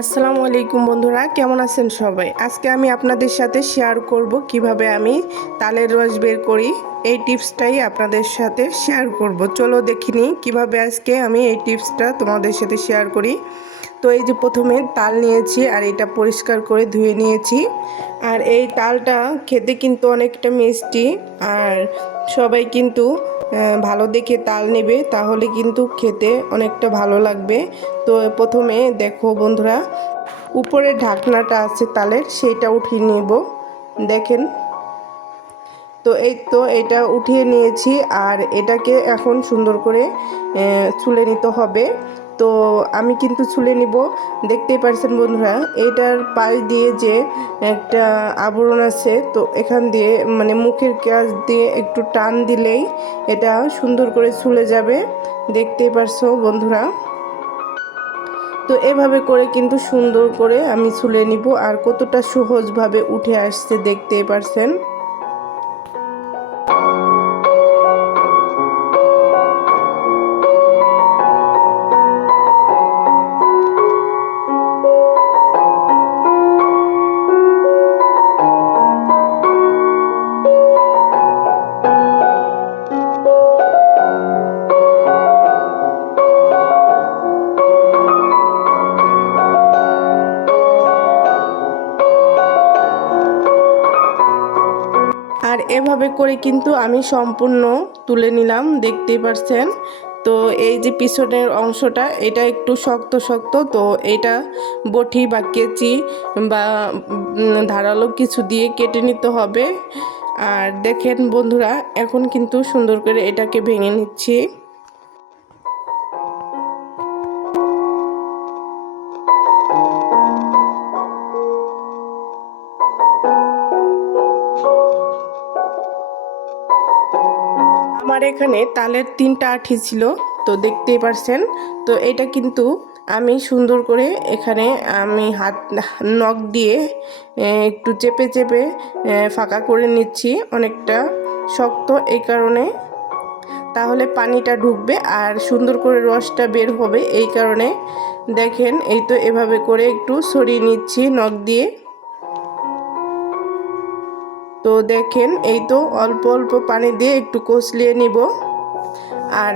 আসসালামু আলাইকুম বন্ধুরা, কেমন আছেন সবাই? আজকে আমি আপনাদের সাথে শেয়ার করব কিভাবে আমি তালের রস বের করি। এই টিপসটাই আপনাদের সাথে শেয়ার করব। চলো দেখিনি কিভাবে আজকে আমি এই টিপসটা তোমাদের সাথে শেয়ার করি। তো এই যে প্রথমে তাল নিয়েছি আর এটা পরিষ্কার করে ধুয়ে নিয়েছি। আর এই তালটা খেতে কিন্তু অনেকটা মিষ্টি, আর সবাই কিন্তু ভালো দেখে তাল নেবে, তাহলে কিন্তু খেতে অনেকটা ভালো লাগবে। তো প্রথমে দেখো বন্ধুরা, উপরে ঢাকনাটা আছে তালের, সেইটা উঠিয়ে নেব। দেখেন, তো এটা উঠিয়ে নিয়েছি আর এটাকে এখন সুন্দর করে ছুলে নিতে হবে। তো আমি কিন্তু ছুলে নিব। দেখতেই পারছেন বন্ধুরা, এটার পাশ দিয়ে যে একটা আবরণ আছে, তো এখান দিয়ে মানে মুখের কাছ দিয়ে একটু টান দিলেই এটা সুন্দর করে ছুলে যাবে। দেখতেই পারছো বন্ধুরা। তো এভাবে করে কিন্তু সুন্দর করে আমি ছুলে নিব, আর কতটা সহজভাবে উঠে আসছে দেখতেই পারছেন। আর এভাবে করে কিন্তু আমি সম্পূর্ণ তুলে নিলাম, দেখতেই পারছেন। তো এই যে পিছনের অংশটা, এটা একটু শক্ত শক্ত, তো এটা বটি বা কেচি বা ধারালো কিছু দিয়ে কেটে নিতে হবে। আর দেখেন বন্ধুরা, এখন কিন্তু সুন্দর করে এটাকে ভেঙে নিচ্ছি। আমার এখানে তালের 3টা আঁঠি ছিল, তো দেখতেই পারছেন। তো এটা কিন্তু আমি সুন্দর করে এখানে আমি নখ দিয়ে একটু চেপে চেপে ফাঁকা করে নিচ্ছি, অনেকটা শক্ত এই কারণে, তাহলে পানিটা ঢুকবে আর সুন্দর করে রসটা বের হবে এই কারণে। দেখেন, এই তো এভাবে করে একটু সরিয়ে নিচ্ছি নখ দিয়ে। তো দেখেন, এই তো অল্প অল্প পানি দিয়ে একটু কষলিয়ে নিব, আর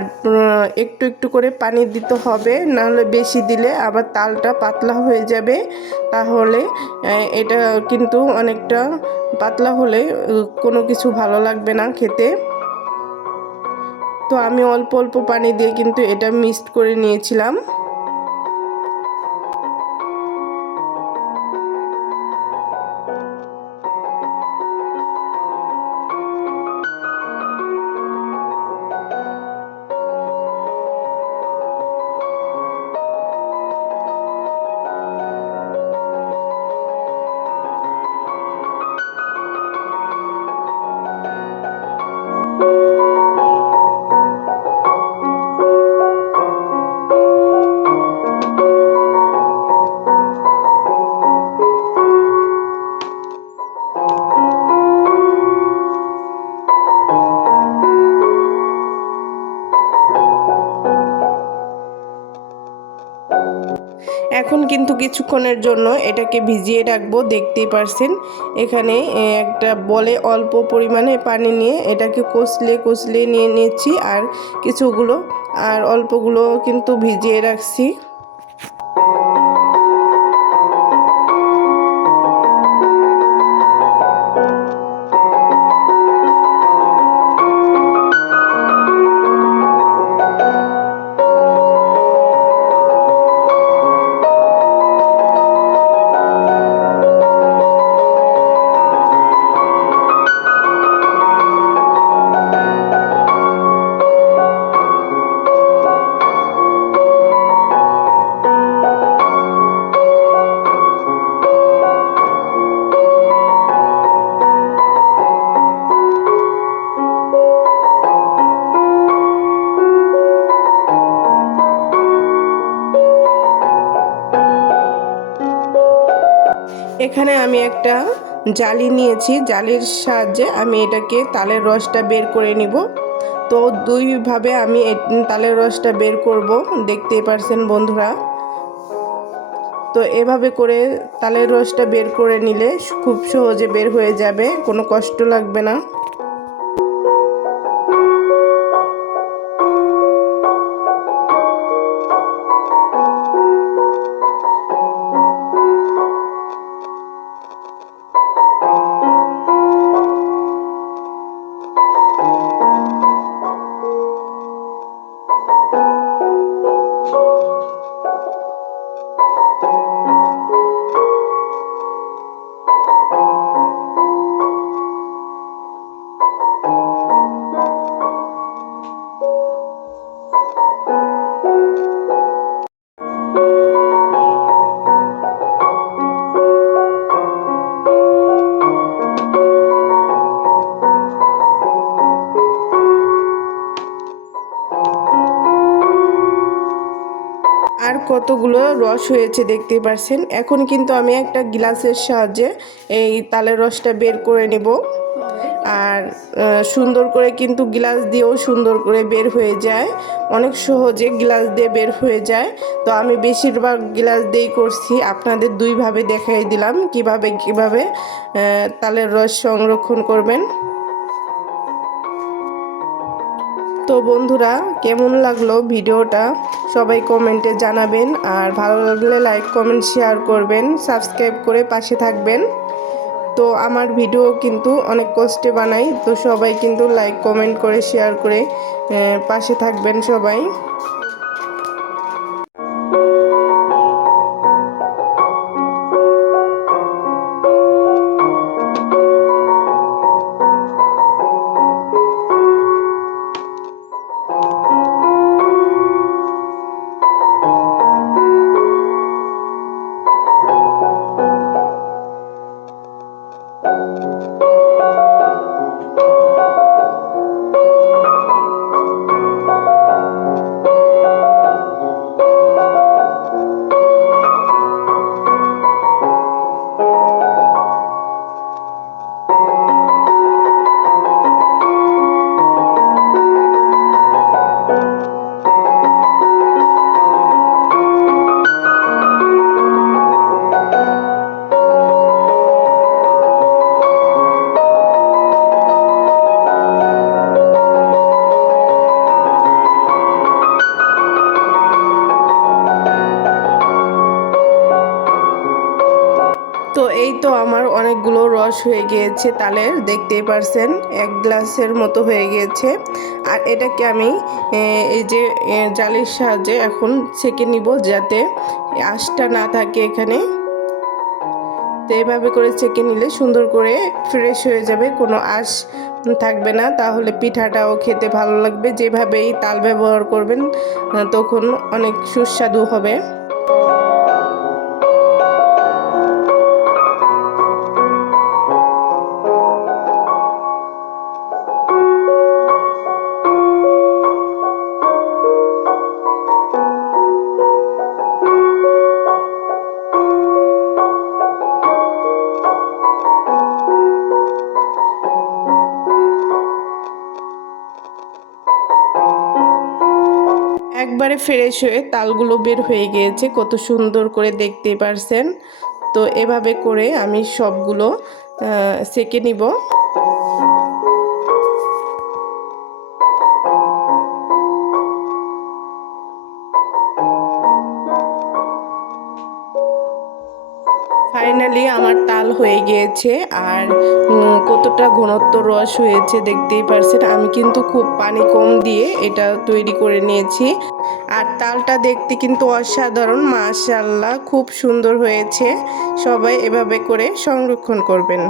একটু একটু করে পানি দিতে হবে, নাহলে বেশি দিলে আবার তালটা পাতলা হয়ে যাবে। তাহলে এটা কিন্তু অনেকটা পাতলা হলে কোনো কিছু ভালো লাগবে না খেতে। তো আমি অল্প অল্প পানি দিয়ে কিন্তু এটা মিক্সড করে নিয়েছিলাম। এখন কিন্তু কিছুক্ষণের জন্য এটাকে ভিজিয়ে রাখবো। দেখতেই পারছেন, এখানে একটা বলে অল্প পরিমাণে পানি নিয়ে এটাকে কষলে নিয়ে নিচ্ছি, আর কিছুগুলো আর অল্পগুলো কিন্তু ভিজিয়ে রাখছি। এখানে আমি একটা জালি নিয়েছি, জালির সাহায্যে আমি এটাকে তালের রসটা বের করে নিব। তো দুইভাবে আমি তালের রসটা বের করব, দেখতেই পারছেন বন্ধুরা। তো এভাবে করে তালের রসটা বের করে নিলে খুব সহজে বের হয়ে যাবে, কোনো কষ্ট লাগবে না। আর কতগুলো রস হয়েছে দেখতে পাচ্ছেন। এখন কিন্তু আমি একটা গ্লাসের সাহায্যে এই তালের রসটা বের করে নেব। আর সুন্দর করে কিন্তু গ্লাস দিয়েও সুন্দর করে বের হয়ে যায়, অনেক সহজে গ্লাস দিয়ে বের হয়ে যায়। তো আমি বেশিরভাগ গ্লাস দিয়েই করছি, আপনাদের দুইভাবে দেখাই দিলাম কিভাবে তালের রস সংরক্ষণ করবেন। তো বন্ধুরা, কেমন লাগলো ভিডিওটা সবাই কমেন্টে জানাবেন, আর ভালো লাগলে লাইক কমেন্ট শেয়ার করবেন, সাবস্ক্রাইব করে পাশে থাকবেন। তো আমার ভিডিও কিন্তু অনেক কষ্টে বানাই, তো সবাই কিন্তু লাইক কমেন্ট করে শেয়ার করে পাশে থাকবেন সবাই। তো এই তো আমার অনেকগুলো রস হয়ে গিয়েছে তালের, দেখতেই পারছেন এক গ্লাসের মতো হয়ে গিয়েছে। আর এটাকে আমি এই যে জালির সাহায্যে এখন ছেঁকে নিব, যাতে আঁশটা না থাকে এখানে। তো এভাবে করে ছেঁকে নিলে সুন্দর করে ফ্রেশ হয়ে যাবে, কোনো আঁশ থাকবে না, তাহলে পিঠাটাও খেতে ভালো লাগবে। যেভাবেই তাল ব্যবহার করবেন তখন অনেক সুস্বাদু হবে। একবারে ফ্রেশ হয়ে তালগুলো বের হয়ে গিয়েছে, কত সুন্দর করে দেখতেই পারছেন। তো এভাবে করে আমি সবগুলো সেঁকে নিব। ফাইনালি আমার তাল হয়ে গিয়েছে, আর কতটা ঘনত্ব রস হয়েছে দেখতেই পারছেন। আমি কিন্তু খুব পানি কম দিয়ে এটা তৈরি করে নিয়েছি। আর তালটা দেখতে কিন্তু অসাধারণ, মাশাআল্লাহ খুব সুন্দর হয়েছে। সবাই এভাবে করে সংরক্ষণ করবেন।